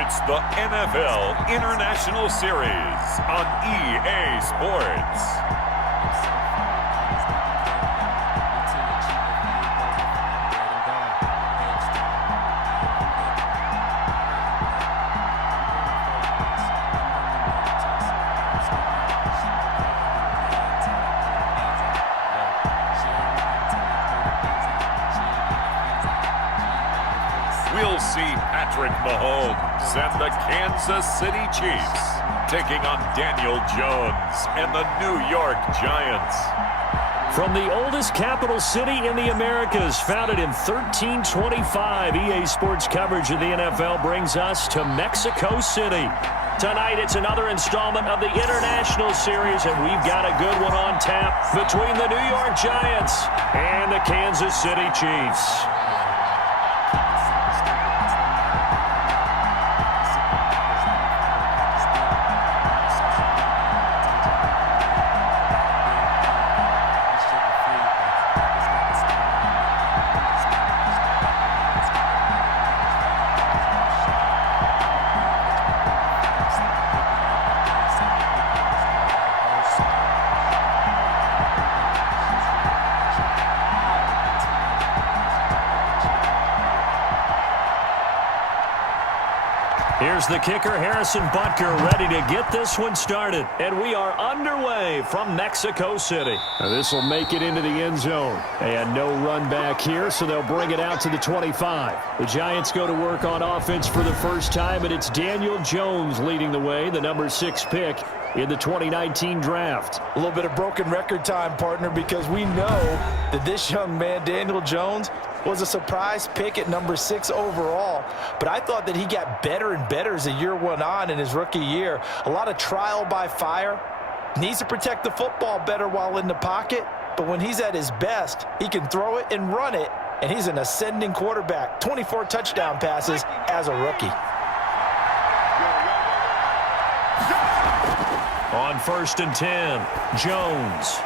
It's the NFL International Series on EA Sports. We'll see Patrick Mahomes and the Kansas City Chiefs taking on Daniel Jones and the New York Giants. From the oldest capital city in the Americas, founded in 1325, EA Sports coverage of the NFL brings us to Mexico City. Tonight, it's another installment of the International Series, and we've got a good one on tap between the New York Giants and the Kansas City Chiefs. Here's the kicker, Harrison Butker, ready to get this one started. And we are underway from Mexico City. Now this will make it into the end zone. And no run back here, so they'll bring it out to the 25. The Giants go to work on offense for the first time, and it's Daniel Jones leading the way, the number 6 pick in the 2019 draft. A little bit of broken record time, partner, because we know that this young man, Daniel Jones, was a surprise pick at number 6 overall. But I thought that he got better and better as the year went on in his rookie year. A lot of trial by fire. Needs to protect the football better while in the pocket. But when he's at his best, he can throw it and run it. And he's an ascending quarterback. 24 touchdown passes as a rookie. On 1st and 10, Jones.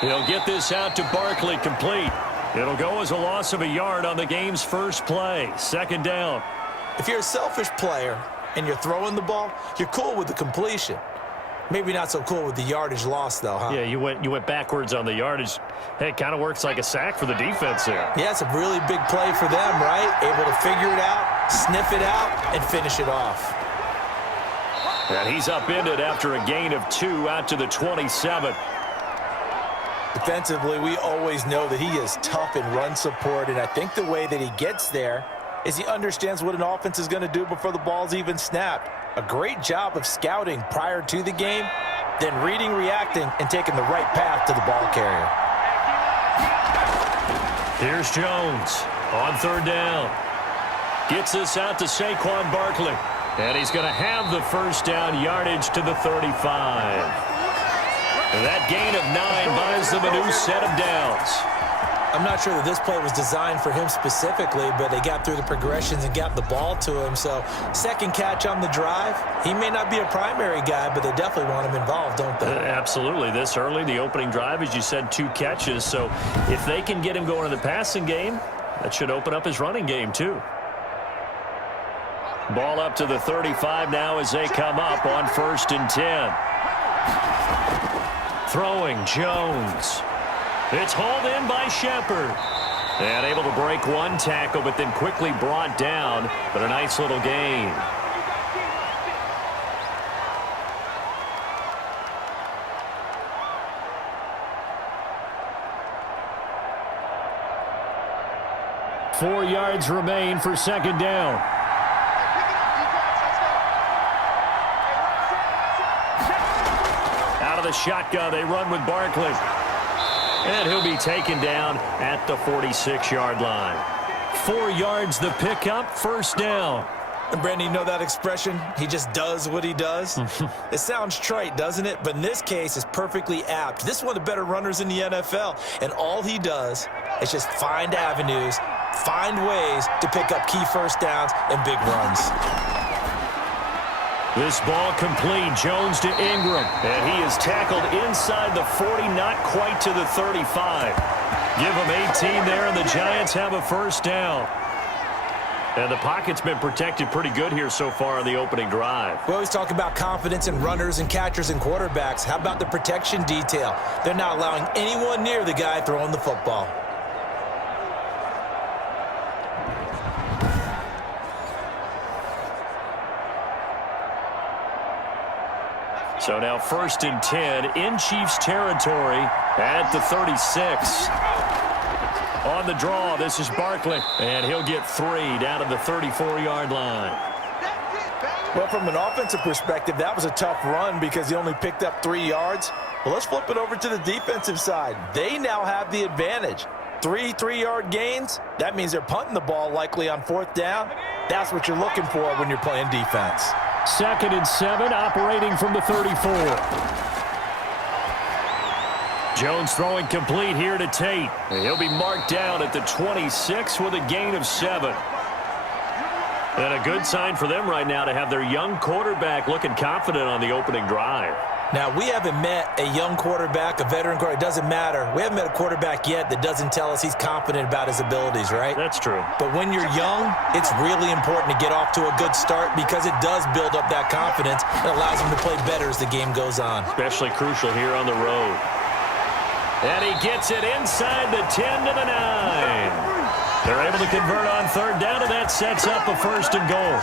He'll get this out to Barkley, complete. It'll go as a loss of a yard on the game's first play. 2nd down. If you're a selfish player and you're throwing the ball, you're cool with the completion. Maybe not so cool with the yardage loss, though, huh? Yeah, you went backwards on the yardage. Hey, it kind of works like a sack for the defense there. Yeah, it's a really big play for them, right? Able to figure it out, sniff it out, and finish it off. And he's upended after a gain of 2 out to the 27. Defensively, we always know that he is tough in run support, and I think the way that he gets there is he understands what an offense is going to do before the ball's even snapped. A great job of scouting prior to the game, then reading, reacting, and taking the right path to the ball carrier. Here's Jones on 3rd down. Gets this out to Saquon Barkley. And he's going to have the first down, yardage to the 35. That gain of 9 buys them a new set of downs. I'm not sure that this play was designed for him specifically, but they got through the progressions and got the ball to him. So, second catch on the drive. He may not be a primary guy, but they definitely want him involved, don't they? Absolutely. This early, the opening drive, as you said, 2 catches. So, if they can get him going in the passing game, that should open up his running game, too. Ball up to the 35 now as they come up on 1st and 10. Throwing Jones. It's hauled in by Shepard. And able to break one tackle, but then quickly brought down. But a nice little gain. Four yards remain for 2nd down. The shotgun, they run with Barkley. And he'll be taken down at the 46-yard line. 4 yards the pickup, 1st down. And Brandon, you know that expression? He just does what he does. It sounds trite, doesn't it? But in this case, it's perfectly apt. This is one of the better runners in the NFL. And all he does is just find avenues, find ways to pick up key first downs and big runs. This ball complete. Jones to Ingram. And he is tackled inside the 40, not quite to the 35. Give him 18 there, and the Giants have a 1st down. And the pocket's been protected pretty good here so far on the opening drive. We always talk about confidence in runners and catchers and quarterbacks. How about the protection detail? They're not allowing anyone near the guy throwing the football. So now 1st and 10 in Chiefs territory at the 36. On the draw, this is Barkley, and he'll get 3 down to the 34-yard line. Well, from an offensive perspective, that was a tough run because he only picked up 3 yards. Well, let's flip it over to the defensive side. They now have the advantage. 3 3-yard gains, that means they're punting the ball likely on 4th down. That's what you're looking for when you're playing defense. 2nd and 7, operating from the 34. Jones throwing complete here to Tate. And he'll be marked down at the 26 with a gain of 7. And a good sign for them right now to have their young quarterback looking confident on the opening drive. Now, we haven't met a young quarterback, a veteran quarterback. It doesn't matter. We haven't met a quarterback yet that doesn't tell us he's confident about his abilities, right? That's true. But when you're young, it's really important to get off to a good start because it does build up that confidence and allows him to play better as the game goes on. Especially crucial here on the road. And he gets it inside the 10 to the 9. They're able to convert on 3rd down, and that sets up a 1st and goal.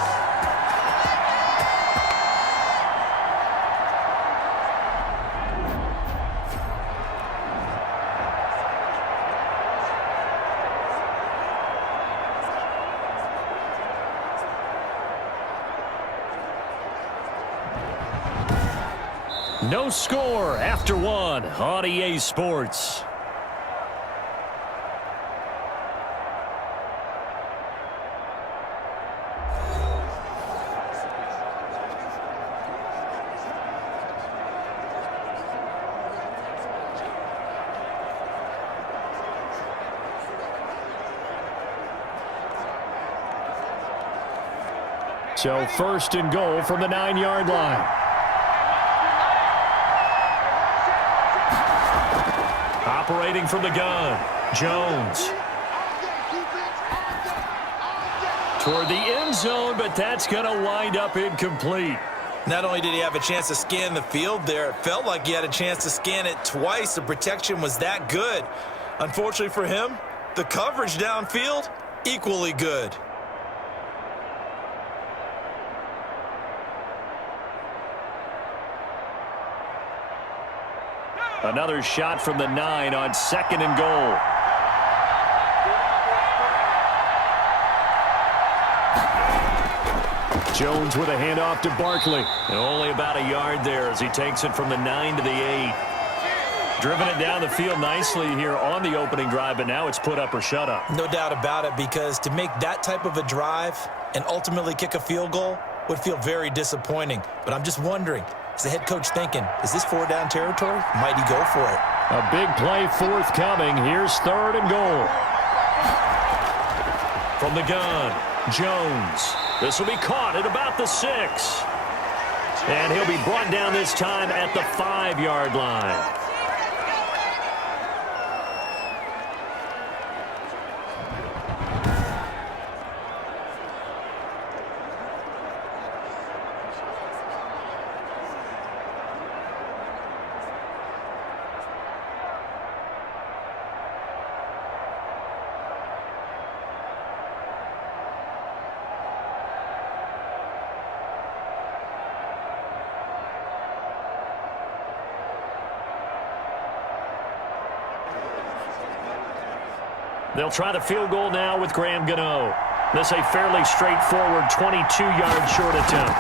No score after 1 on EA Sports. So 1st and goal from the 9-yard line. Operating from the gun, Jones. Toward the end zone, but that's going to wind up incomplete. Not only did he have a chance to scan the field there, it felt like he had a chance to scan it twice. The protection was that good. Unfortunately for him, the coverage downfield, equally good. Another shot from the 9 on 2nd and goal. Jones with a handoff to Barkley. And only about a yard there as he takes it from the 9 to the 8. Driven it down the field nicely here on the opening drive, but now it's put up or shut up. No doubt about it, because to make that type of a drive and ultimately kick a field goal would feel very disappointing. But I'm just wondering, is the head coach thinking, is this 4-down territory? Might he go for it? A big play forthcoming. Here's 3rd and goal. From the gun, Jones. This will be caught at about the 6. And he'll be brought down this time at the 5-yard line. They'll try the field goal now with Graham Gano. This a fairly straightforward 22-yard short attempt.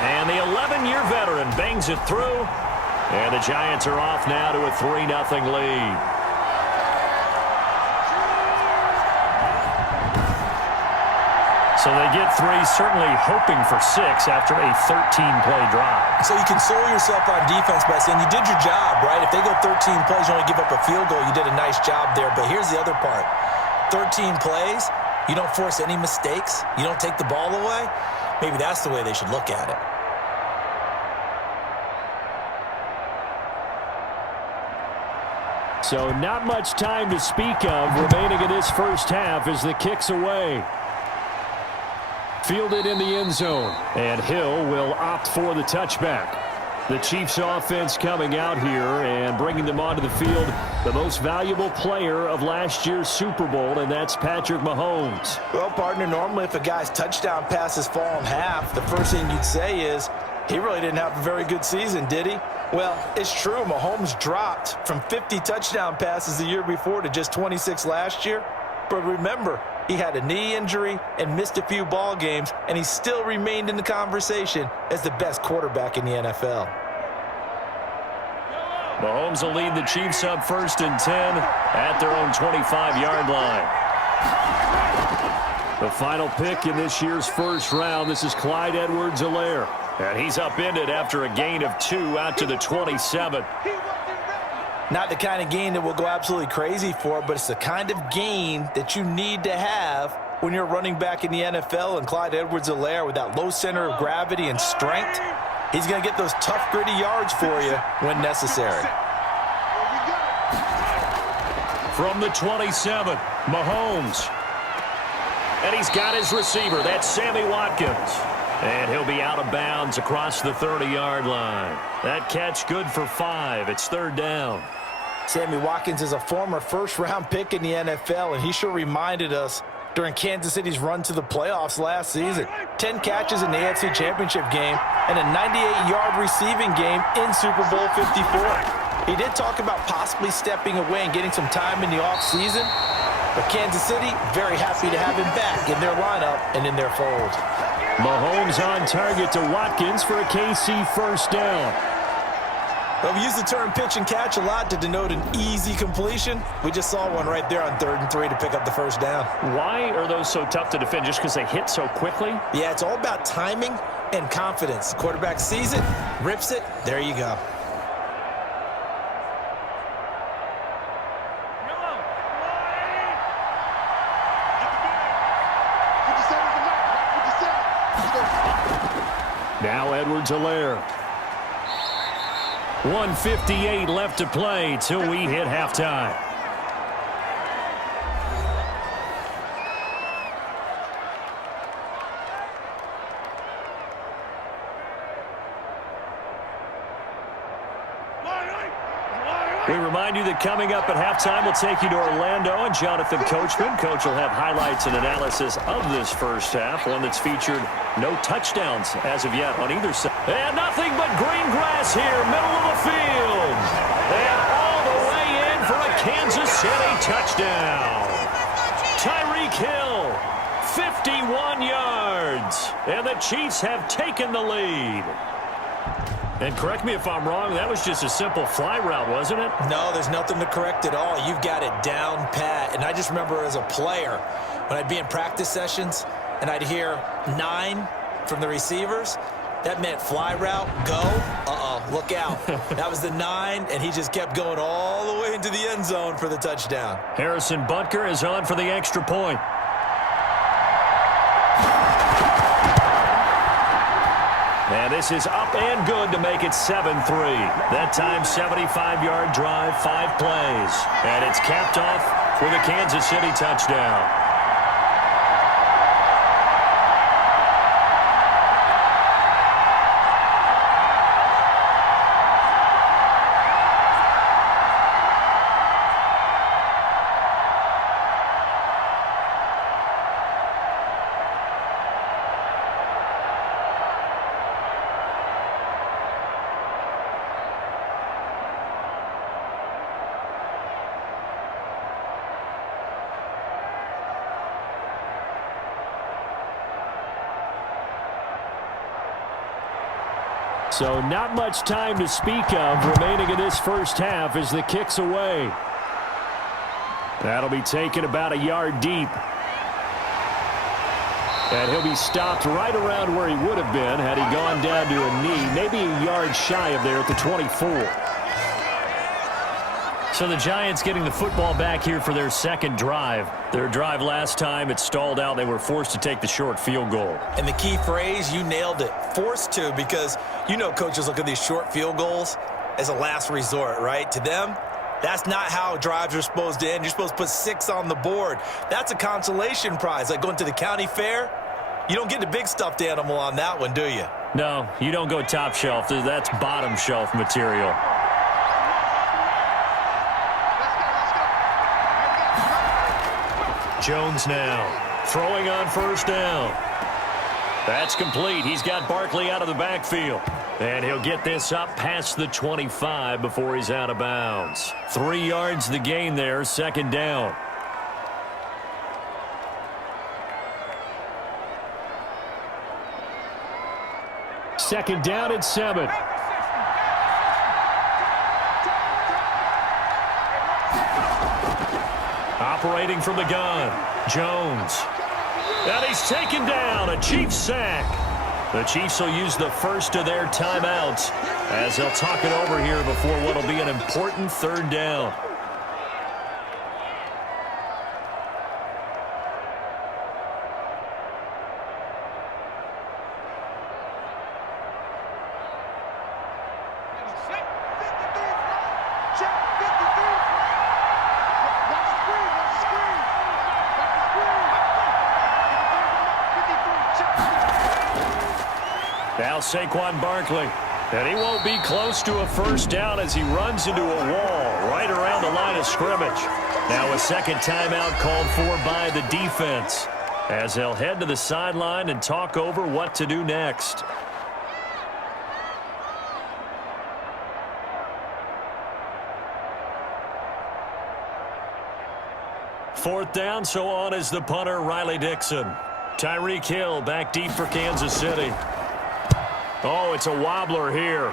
And the 11-year veteran bangs it through. And the Giants are off now to a 3-0 lead. So they get 3, certainly hoping for 6 after a 13-play drive. So you console yourself on defense by saying you did your job, right? If they go 13 plays, you only give up a field goal, you did a nice job there. But here's the other part. 13 plays, you don't force any mistakes, you don't take the ball away. Maybe that's the way they should look at it. So not much time to speak of remaining in this first half as the kick's away. Fielded in the end zone, and Hill will opt for the touchback. The Chiefs offense coming out here and bringing them onto the field, the most valuable player of last year's Super Bowl, and that's Patrick Mahomes. Well, partner, normally if a guy's touchdown passes fall in half, the first thing you'd say is, he really didn't have a very good season, did he? Well, it's true. Mahomes dropped from 50 touchdown passes the year before to just 26 last year. But remember, he had a knee injury and missed a few ball games, and he still remained in the conversation as the best quarterback in the NFL. Mahomes will lead the Chiefs up 1st and 10 at their own 25-yard line. The final pick in this year's first round, this is Clyde Edwards-Helaire. And he's upended after a gain of 2 out to the 27. Not the kind of gain that we'll go absolutely crazy for, but it's the kind of gain that you need to have when you're running back in the NFL. And Clyde Edwards-Helaire, with that low center of gravity and strength, he's going to get those tough, gritty yards for you when necessary. From the 27, Mahomes. And he's got his receiver. That's Sammy Watkins. And he'll be out of bounds across the 30-yard line. That catch good for 5. It's 3rd down. Sammy Watkins is a former first-round pick in the NFL, and he sure reminded us during Kansas City's run to the playoffs last season. 10 catches in the AFC Championship game and a 98-yard receiving game in Super Bowl 54. He did talk about possibly stepping away and getting some time in the offseason, but Kansas City very happy to have him back in their lineup and in their fold. Mahomes on target to Watkins for a KC first down. Well, we use the term pitch and catch a lot to denote an easy completion. We just saw one right there on 3rd and 3 to pick up the first down. Why are those so tough to defend? Just because they hit so quickly? Yeah, it's all about timing and confidence. Quarterback sees it, rips it, there you go. Now Edwards-Helaire. 1:58 left to play till we hit halftime. We remind you that coming up at halftime, we'll take you to Orlando and Jonathan Coachman. Coach will have highlights and analysis of this first half, one that's featured no touchdowns as of yet on either side. And nothing but green grass here, middle of the field. And all the way in for a Kansas City touchdown. Tyreek Hill, 51 yards. And the Chiefs have taken the lead. And correct me if I'm wrong, that was just a simple fly route, wasn't it? No, there's nothing to correct at all. You've got it down pat. And I just remember as a player, when I'd be in practice sessions and I'd hear 9 from the receivers, that meant fly route, go, look out. That was the 9, and he just kept going all the way into the end zone for the touchdown. Harrison Butker is on for the extra point. And this is up and good to make it 7-3. That time, 75-yard drive, 5 plays. And it's capped off with a Kansas City touchdown. So not much time to speak of remaining in this first half as the kick's away. That'll be taken about a yard deep. And he'll be stopped right around where he would have been had he gone down to a knee, maybe a yard shy of there at the 24. So the Giants getting the football back here for their second drive. Their drive last time, it stalled out. They were forced to take the short field goal. And the key phrase, you nailed it, forced to, because you know coaches look at these short field goals as a last resort, right? To them, That's not how drives are supposed to end. You're supposed to put 6 on the board. That's a consolation prize, like going to the county fair. You don't get the big stuffed animal on that one, do you? No, you don't go top shelf. That's bottom shelf material. Jones now throwing on first down. That's complete. He's got Barkley out of the backfield. And he'll get this up past the 25 before he's out of bounds. 3 yards the gain there, second down. Second down at 7. Operating from the gun, Jones. And he's taken down, a Chiefs sack. The Chiefs will use the first of their timeouts as they'll talk it over here before what will be an important third down. Now Saquon Barkley, and he won't be close to a first down as he runs into a wall right around the line of scrimmage. Now a second timeout called for by the defense as they'll head to the sideline and talk over what to do next. Fourth down, so on is the punter, Riley Dixon. Tyreek Hill back deep for Kansas City. Oh, it's a wobbler here.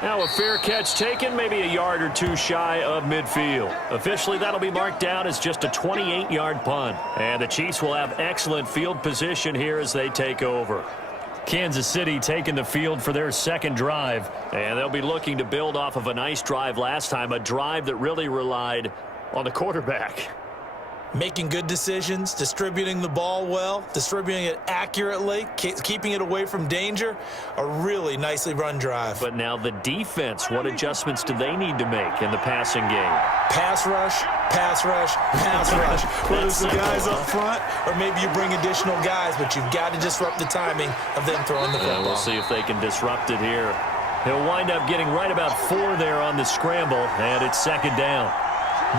Now a fair catch taken, maybe a yard or two shy of midfield. Officially, that'll be marked down as just a 28-yard punt. And the Chiefs will have excellent field position here as they take over. Kansas City taking the field for their second drive. And they'll be looking to build off of a nice drive last time, a drive that really relied on the quarterback. Making good decisions, distributing the ball well, distributing it accurately, keeping it away from danger. A really nicely run drive. But now the defense, what adjustments do they need to make in the passing game? Pass rush, pass rush, pass rush. Whether it's the guys up front or maybe you bring additional guys, but you've got to disrupt the timing of them throwing the football. We'll see if they can disrupt it here. He'll wind up getting right about 4 there on the scramble, and it's second down.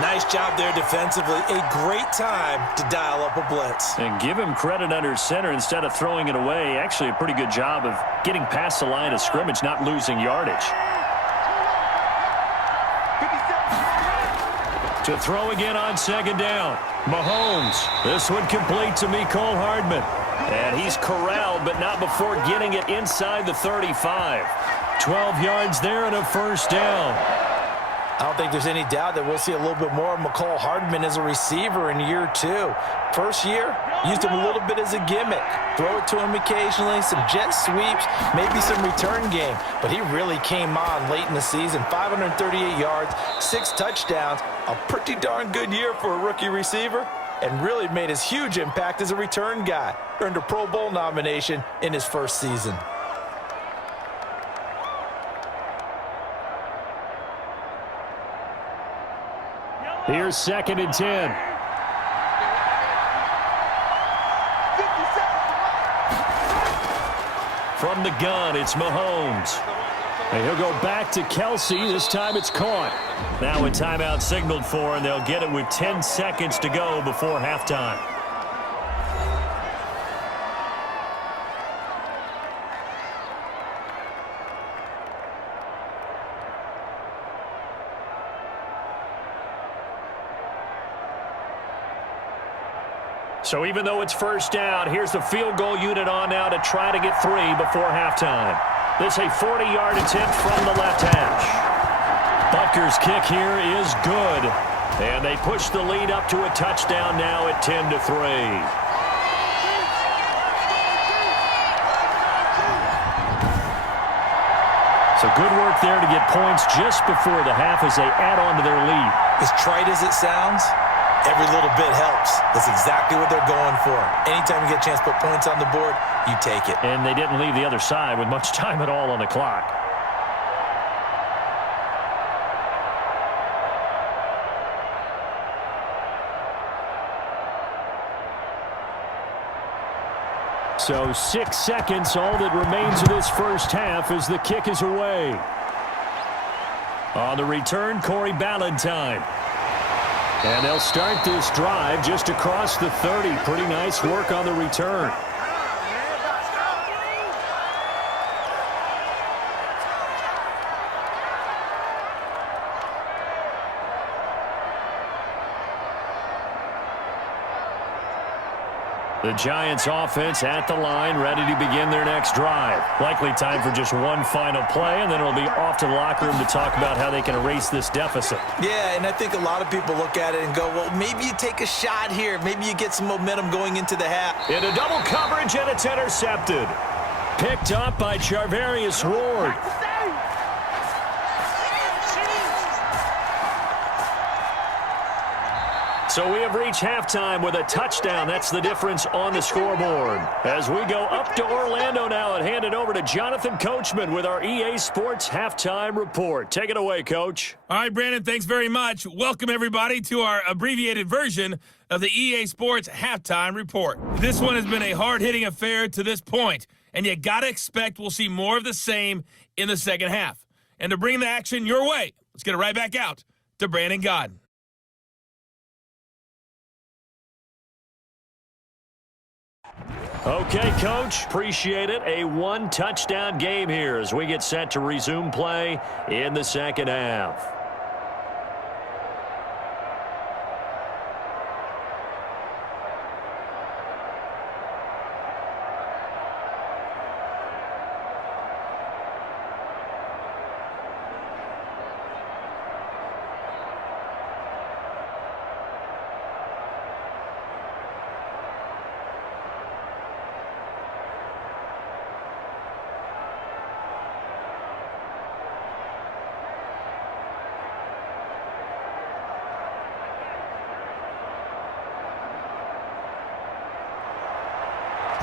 Nice job there defensively. A great time to dial up a blitz. And give him credit under center instead of throwing it away. Actually, a pretty good job of getting past the line of scrimmage, not losing yardage. To throw again on second down. Mahomes. This one complete to Mecole Hardman. And he's corralled, but not before getting it inside the 35. 12 yards there and a first down. I don't think there's any doubt that we'll see a little bit more of Mecole Hardman as a receiver in year 2. First year, used him a little bit as a gimmick. Throw it to him occasionally, some jet sweeps, maybe some return game. But he really came on late in the season. 538 yards, 6 touchdowns. A pretty darn good year for a rookie receiver. And really made his huge impact as a return guy. Earned a Pro Bowl nomination in his first season. Here's second and 10. From the gun, it's Mahomes. And he'll go back to Kelsey. This time it's caught. Now a timeout signaled for, and they'll get it with 10 seconds to go before halftime. So even though it's first down, here's the field goal unit on now to try to get 3 before halftime. This a 40-yard attempt from the left hash. Butker's kick here is good. And they push the lead up to a touchdown now at 10-3. So good work there to get points just before the half as they add on to their lead. As trite as it sounds, every little bit helps. That's exactly what they're going for. Anytime you get a chance to put points on the board, you take it. And they didn't leave the other side with much time at all on the clock. So 6 seconds, all that remains of this first half as the kick is away. On the return, Corey Ballantyne. And they'll start this drive just across the 30. Pretty nice work on the return. The Giants offense at the line, ready to begin their next drive. Likely time for just one final play, and then it'll be off to the locker room to talk about how they can erase this deficit. Yeah, and I think a lot of people look at it and go, well, maybe you take a shot here. Maybe you get some momentum going into the half. In a double coverage, and it's intercepted. Picked up by Charvarius Ward. So we have reached halftime with a touchdown. That's the difference on the scoreboard. As we go up to Orlando now and hand it over to Jonathan Coachman with our EA Sports Halftime Report. Take it away, Coach. All right, Brandon, thanks very much. Welcome, everybody, to our abbreviated version of the EA Sports Halftime Report. This one has been a hard-hitting affair to this point, and you got to expect we'll see more of the same in the second half. And to bring the action your way, let's get it right back out to Brandon Godden. Okay, Coach, appreciate it. A one-touchdown game here as we get set to resume play in the second half.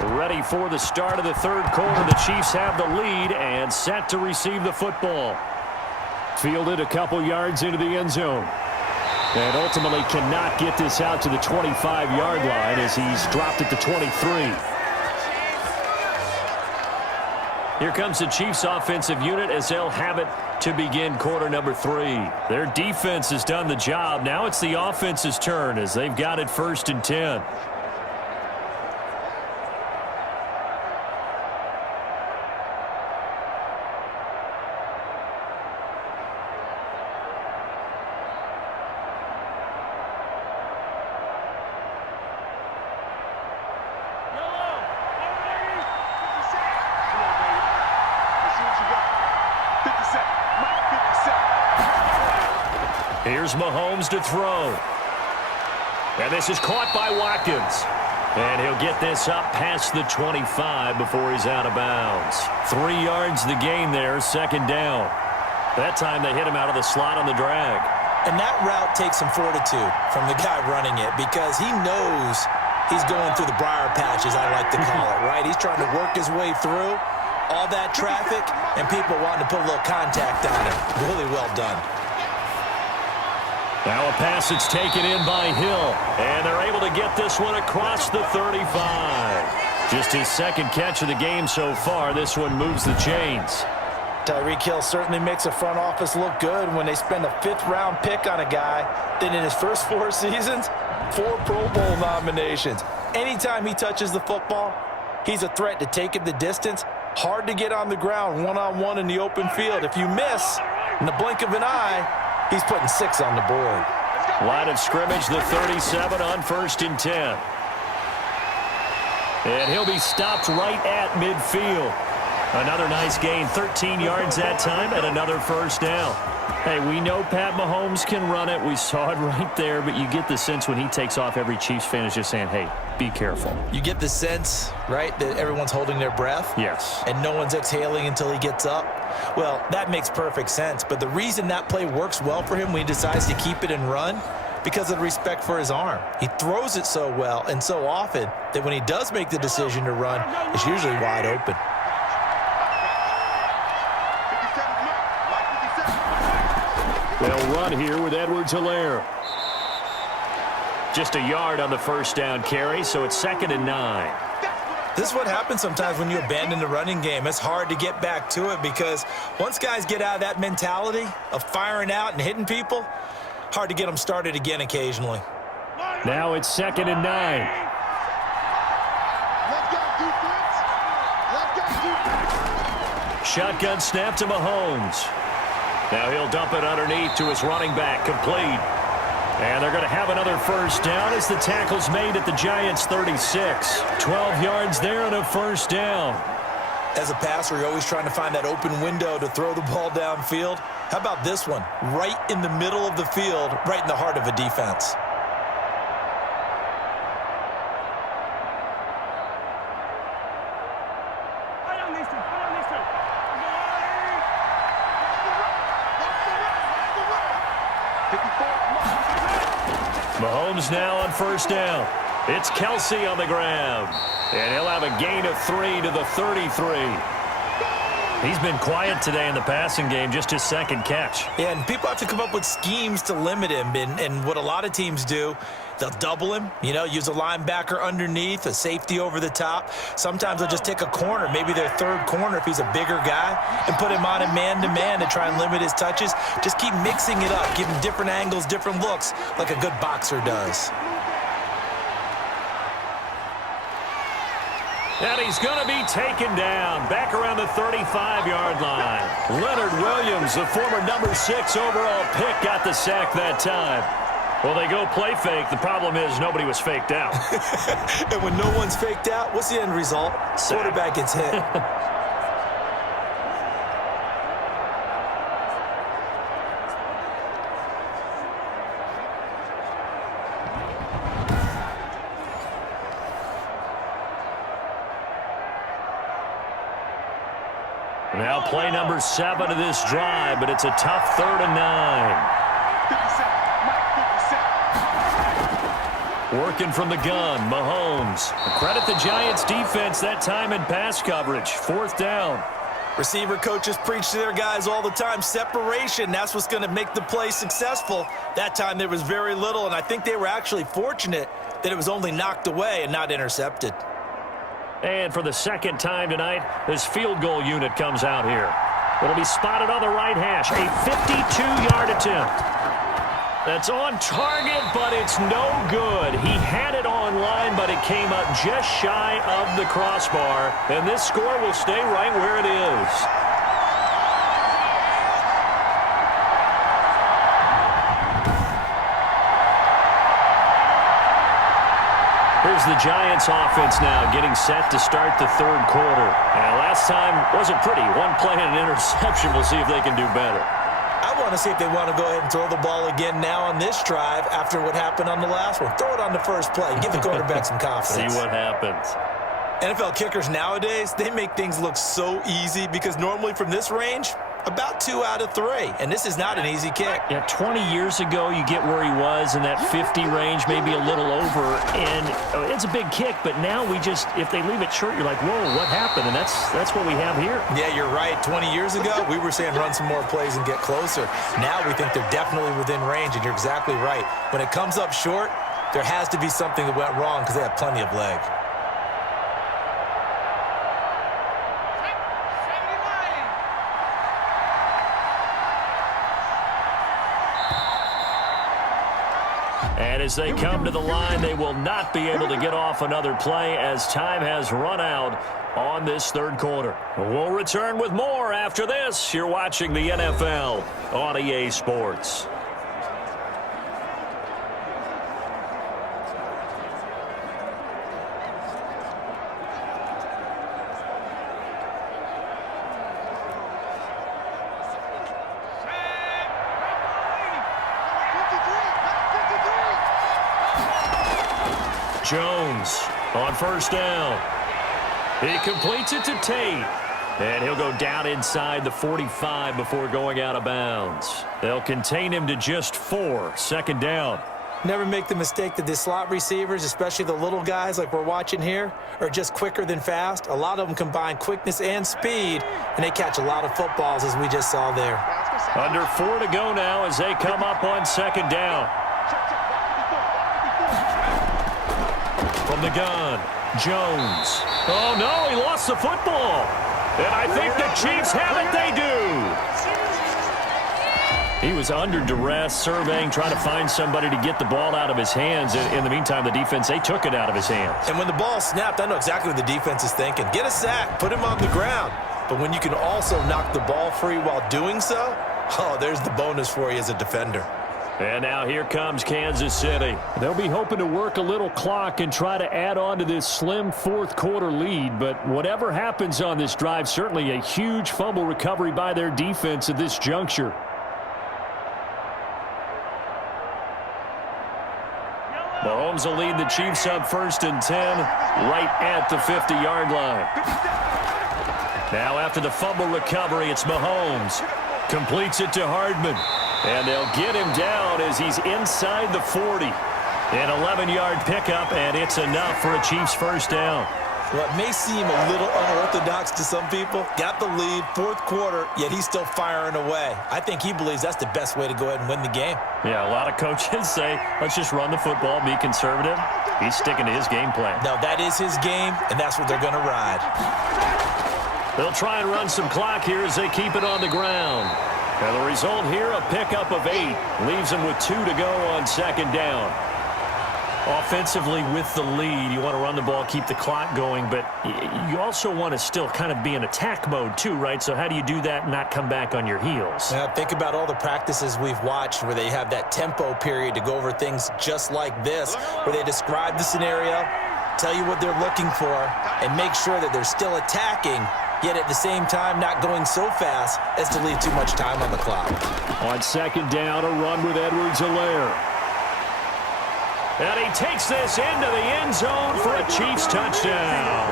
Ready for the start of the third quarter. The Chiefs have the lead and set to receive the football. Fielded a couple yards into the end zone. And ultimately cannot get this out to the 25-yard line as he's dropped it to 23. Here comes the Chiefs offensive unit as they'll have it to begin quarter number 3. Their defense has done the job. Now it's the offense's turn as they've got it 1st and 10. Here's Mahomes to throw. And this is caught by Watkins. And he'll get this up past the 25 before he's out of bounds. 3 yards the gain there, second down. That time they hit him out of the slot on the drag. And that route takes some fortitude from the guy running it because he knows he's going through the briar patch, as I like to call it, right? He's trying to work his way through all that traffic and people wanting to put a little contact on him. Really well done. Now a pass that's taken in by Hill. And they're able to get this one across the 35. Just his second catch of the game so far. This one moves the chains. Tyreek Hill certainly makes a front office look good when they spend a 5th-round pick on a guy. Then in his first 4 seasons, 4 Pro Bowl nominations. Anytime he touches the football, he's a threat to take it the distance. Hard to get on the ground one-on-one in the open field. If you miss, in the blink of an eye, he's putting 6 on the board. Line of scrimmage, the 37 on 1st and 10. And he'll be stopped right at midfield. Another nice gain, 13 yards that time, and another first down. Hey, we know Pat Mahomes can run it. We saw it right there, but you get the sense when he takes off, every Chiefs fan is just saying, hey, be careful. You get the sense, right, that everyone's holding their breath? Yes. And no one's exhaling until he gets up? Well, that makes perfect sense. But the reason that play works well for him when he decides to keep it and run, because of the respect for his arm. He throws it so well and so often that when he does make the decision to run, it's usually wide open. They'll run here with Edwards-Helaire. Just a yard on the first down carry, so it's 2nd and 9. This is what happens sometimes when you abandon the running game. It's hard to get back to it because once guys get out of that mentality of firing out and hitting people, hard to get them started again occasionally. Now it's 2nd and 9. Shotgun snap to Mahomes. Now he'll dump it underneath to his running back, complete. And they're going to have another first down as the tackle's made at the Giants' 36. 12 yards there and a first down. As a passer, you're always trying to find that open window to throw the ball downfield. How about this one? Right in the middle of the field, right in the heart of a defense. Mahomes now on first down. It's Kelsey on the ground. And he'll have a gain of 3 to the 33. He's been quiet today in the passing game, just his second catch. Yeah, and people have to come up with schemes to limit him. And what a lot of teams do, they'll double him, use a linebacker underneath, a safety over the top. Sometimes they'll just take a corner, maybe their third corner if he's a bigger guy, and put him on a man-to-man to try and limit his touches. Just keep mixing it up, give him different angles, different looks, like a good boxer does. And he's going to be taken down back around the 35-yard line. Leonard Williams, the former number 6 overall pick, got the sack that time. Well, they go play fake. The problem is nobody was faked out. And when no one's faked out, what's the end result? Sack. Quarterback gets hit. Now play number 7 of this drive, but it's a tough 3rd and 9. Working from the gun, Mahomes. Credit the Giants defense that time in pass coverage. 4th down. Receiver coaches preach to their guys all the time. Separation, that's what's going to make the play successful. That time there was very little, and I think they were actually fortunate that it was only knocked away and not intercepted. And for the second time tonight, this field goal unit comes out here. It'll be spotted on the right hash. A 52-yard attempt. That's on target, but it's no good. He had it on line, but it came up just shy of the crossbar. And this score will stay right where it is. Here's the Giants offense now getting set to start the 3rd quarter. And last time wasn't pretty. One play and an interception. We'll see if they can do better. I want to see if they want to go ahead and throw the ball again now on this drive after what happened on the last one. Throw it on the first play. Give the quarterback some confidence. See what happens. NFL kickers nowadays, they make things look so easy because normally from this range, about 2 out of 3. And this is not an easy kick. Yeah, 20 years ago, you get where he was in that 50 range, maybe a little over. And it's a big kick, but now if they leave it short, you're like, whoa, what happened? And that's what we have here. Yeah, you're right. 20 years ago, we were saying run some more plays and get closer. Now we think they're definitely within range, and you're exactly right. When it comes up short, there has to be something that went wrong because they have plenty of leg. And as they come to the line, they will not be able to get off another play as time has run out on this 3rd quarter. We'll return with more after this. You're watching the NFL on EA Sports. Jones on first down. He completes it to Tate. And he'll go down inside the 45 before going out of bounds. They'll contain him to just 4. 2nd down. Never make the mistake that the slot receivers, especially the little guys like we're watching here, are just quicker than fast. A lot of them combine quickness and speed, and they catch a lot of footballs as we just saw there. Under 4 to go now as they come up on 2nd down. From the gun. Jones. Oh, no, he lost the football. And I think the Chiefs have it. They do. He was under duress, surveying, trying to find somebody to get the ball out of his hands. In the meantime, the defense, they took it out of his hands. And when the ball snapped, I know exactly what the defense is thinking. Get a sack, put him on the ground. But when you can also knock the ball free while doing so, oh, there's the bonus for you as a defender. And now here comes Kansas City. They'll be hoping to work a little clock and try to add on to this slim fourth-quarter lead. But whatever happens on this drive, certainly a huge fumble recovery by their defense at this juncture. Mahomes will lead the Chiefs up 1st and 10 right at the 50-yard line. Now after the fumble recovery, it's Mahomes. Completes it to Hardman. And they'll get him down as he's inside the 40. An 11-yard pickup, and it's enough for a Chiefs first down. What may seem a little unorthodox to some people, got the lead, 4th quarter, yet he's still firing away. I think he believes that's the best way to go ahead and win the game. Yeah, a lot of coaches say, let's just run the football, be conservative. He's sticking to his game plan. No, that is his game, and that's what they're going to ride. They'll try and run some clock here as they keep it on the ground. And the result here, a pickup of 8. Leaves them with 2 to go on 2nd down. Offensively with the lead, you want to run the ball, keep the clock going, but you also want to still kind of be in attack mode too, right? So how do you do that and not come back on your heels? Now, think about all the practices we've watched where they have that tempo period to go over things just like this, where they describe the scenario, tell you what they're looking for, and make sure that they're still attacking, yet at the same time not going so fast as to leave too much time on the clock. On 2nd down, a run with Edwards-Helaire. And he takes this into the end zone for a Chiefs touchdown.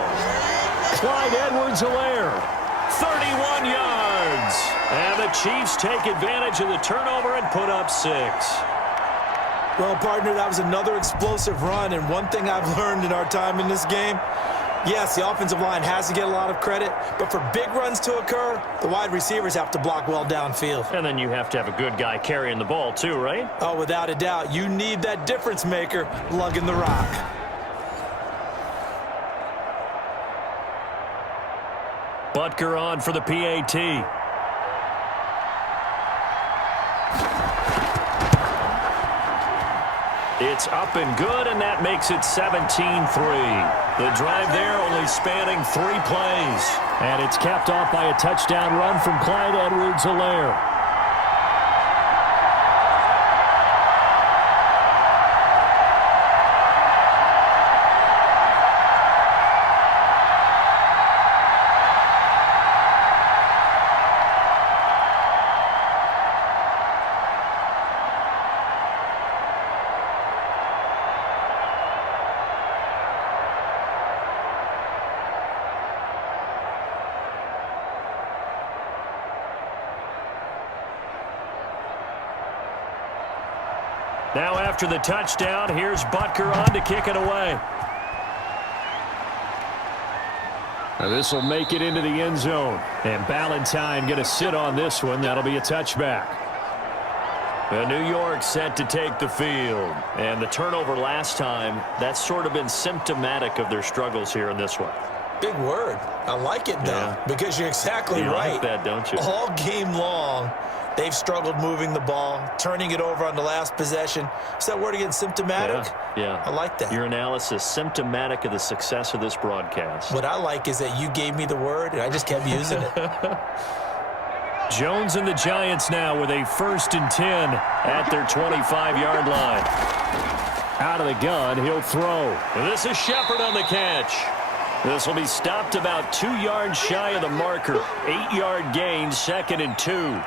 Clyde Edwards-Helaire, 31 yards. And the Chiefs take advantage of the turnover and put up 6. Well, partner, that was another explosive run, and one thing I've learned in our time in this game, yes, the offensive line has to get a lot of credit, but for big runs to occur, the wide receivers have to block well downfield. And then you have to have a good guy carrying the ball too, right? Oh, without a doubt. You need that difference maker lugging the rock. Butker on for the PAT. It's up and good, and that makes it 17-3. The drive there only spanning 3 plays. And it's capped off by a touchdown run from Clyde Edwards-Helaire. Now after the touchdown, here's Butker on to kick it away. Now this will make it into the end zone. And Ballantyne going to sit on this one. That'll be a touchback. New York set to take the field. And the turnover last time, that's sort of been symptomatic of their struggles here in this one. Big word. I like it, though, because you're exactly right. You like that, don't you? All game long, they've struggled moving the ball, turning it over on the last possession. Is that word again, symptomatic? Yeah. I like that. Your analysis, symptomatic of the success of this broadcast. What I like is that you gave me the word, and I just kept using it. Jones and the Giants now with a 1st and 10 at their 25-yard line. Out of the gun, he'll throw. And this is Shepard on the catch. This will be stopped about 2 yards shy of the marker. 8-yard gain, 2nd and 2.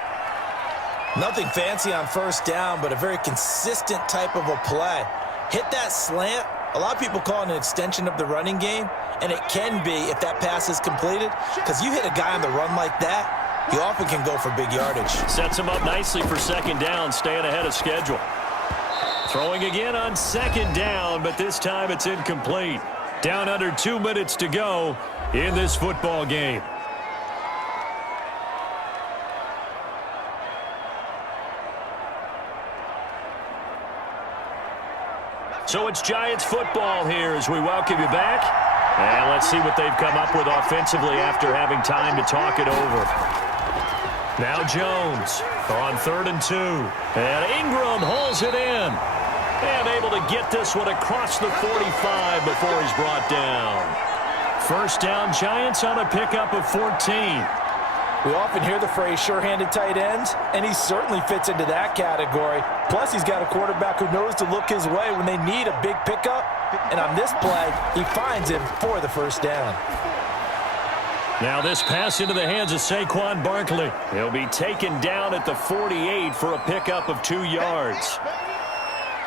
Nothing fancy on 1st down, but a very consistent type of a play. Hit that slant. A lot of people call it an extension of the running game, and it can be if that pass is completed, because you hit a guy on the run like that, you often can go for big yardage. Sets him up nicely for 2nd down, staying ahead of schedule. Throwing again on 2nd down, but this time it's incomplete. Down under 2 minutes to go in this football game. So it's Giants football here as we welcome you back. And let's see what they've come up with offensively after having time to talk it over. Now Jones on 3rd and 2. And Ingram hauls it in. And able to get this one across the 45 before he's brought down. First down, Giants on a pickup of 14. We often hear the phrase sure-handed tight ends, and he certainly fits into that category. Plus, he's got a quarterback who knows to look his way when they need a big pickup. And on this play, he finds him for the first down. Now this pass into the hands of Saquon Barkley. He'll be taken down at the 48 for a pickup of 2 yards.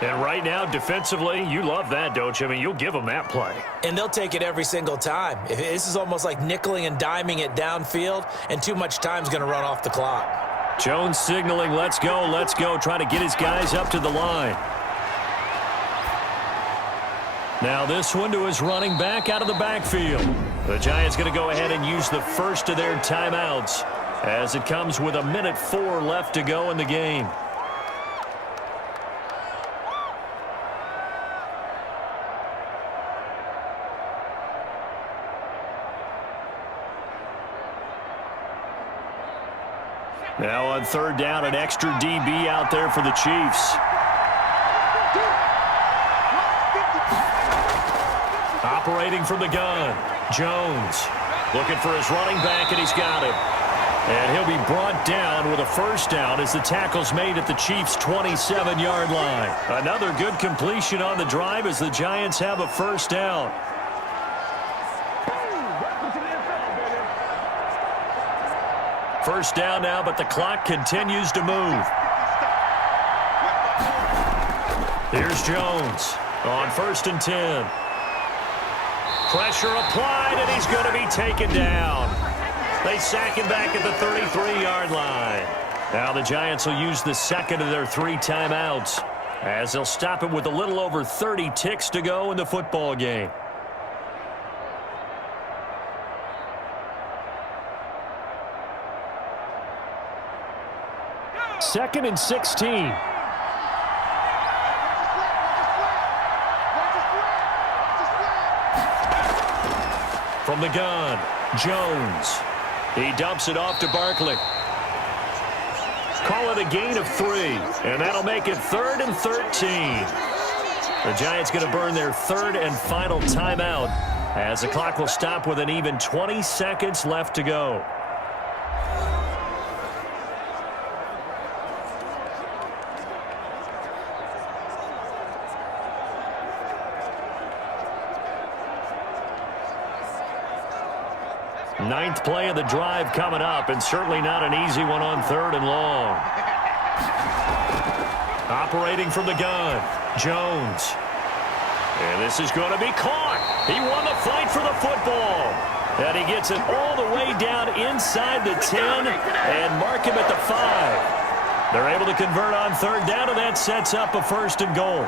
And right now, defensively, you love that, don't you? I mean, you'll give them that play. And they'll take it every single time. This is almost like nickeling and diming it downfield, and too much time's going to run off the clock. Jones signaling, let's go, trying to get his guys up to the line. Now this one to his running back out of the backfield. The Giants going to go ahead and use the first of their timeouts as it comes with 1:04 left to go in the game. Now on 3rd down, an extra DB out there for the Chiefs. Operating from the gun, Jones looking for his running back, and he's got him. And he'll be brought down with a first down as the tackle's made at the Chiefs' 27-yard line. Another good completion on the drive as the Giants have a first down. First down now, but the clock continues to move. Here's Jones on 1st and 10. Pressure applied, and he's going to be taken down. They sack him back at the 33-yard line. Now the Giants will use the second of their 3 timeouts as they'll stop him with a little over 30 ticks to go in the football game. Second and 16. From the gun, Jones. He dumps it off to Barkley. Call it a gain of 3, and that'll make it 3rd and 13. The Giants going to burn their 3rd and final timeout as the clock will stop with an even 20 seconds left to go. Ninth play of the drive coming up, and certainly not an easy one on 3rd and long. Operating from the gun, Jones. And this is going to be caught. He won the fight for the football. And he gets it all the way down inside the 10 and mark him at the 5. They're able to convert on 3rd down, and that sets up a 1st and goal.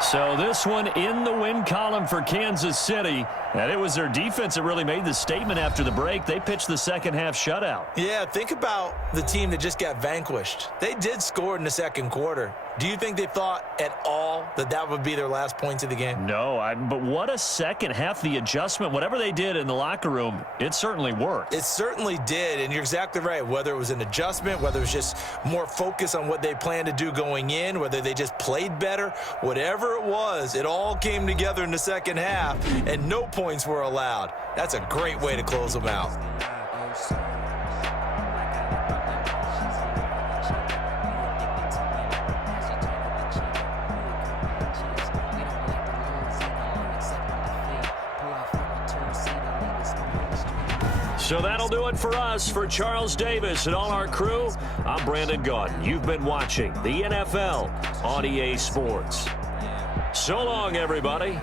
So this one in the win column for Kansas City. And it was their defense that really made the statement after the break. They pitched the second half shutout. Yeah, think about the team that just got vanquished. They did score in the second quarter. Do you think they thought at all that that would be their last points of the game? No, but what a second half. The adjustment, whatever they did in the locker room, it certainly worked. It certainly did, and you're exactly right. Whether it was an adjustment, whether it was just more focus on what they planned to do going in, whether they just played better, whatever it was, it all came together in the second half, and no points were allowed. That's a great way to close them out. So that'll do it for us. For Charles Davis and all our crew, I'm Brandon Gaudin. You've been watching the NFL on EA Sports. So long, everybody.